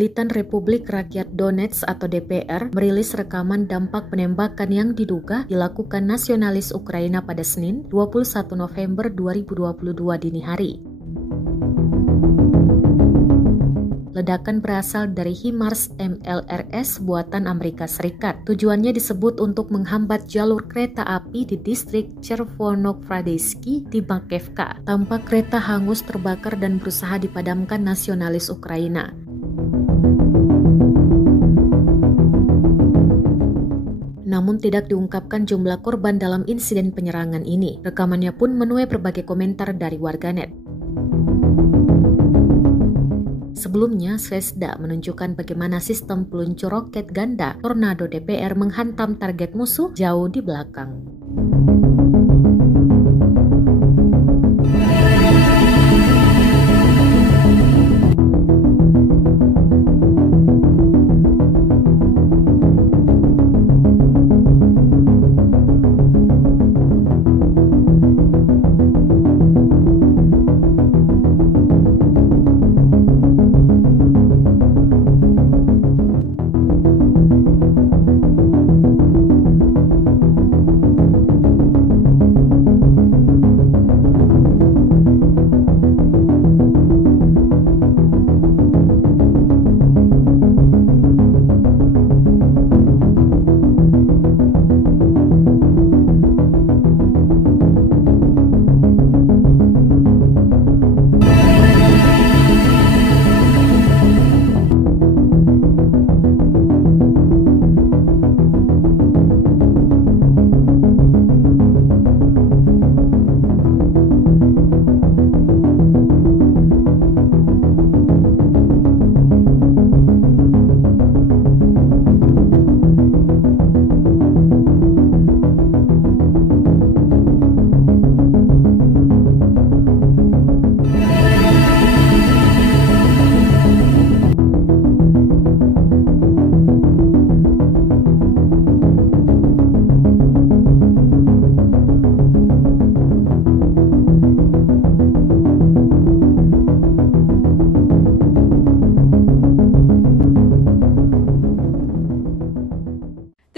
Militan Republik Rakyat Donetsk atau DPR merilis rekaman dampak penembakan yang diduga dilakukan nasionalis Ukraina pada Senin, 21 November 2022 dini hari. Ledakan berasal dari HIMARS MLRS buatan Amerika Serikat. Tujuannya disebut untuk menghambat jalur kereta api di distrik Chervonogradsky di Makivka. Tampak kereta hangus terbakar dan berusaha dipadamkan nasionalis Ukraina. Namun tidak diungkapkan jumlah korban dalam insiden penyerangan ini. Rekamannya pun menuai berbagai komentar dari warganet. Sebelumnya, Zvezda menunjukkan bagaimana sistem peluncur roket ganda Tornado DPR menghantam target musuh jauh di belakang.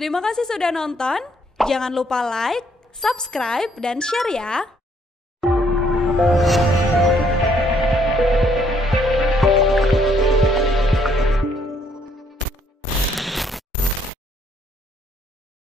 Terima kasih sudah nonton. Jangan lupa like, subscribe, dan share ya.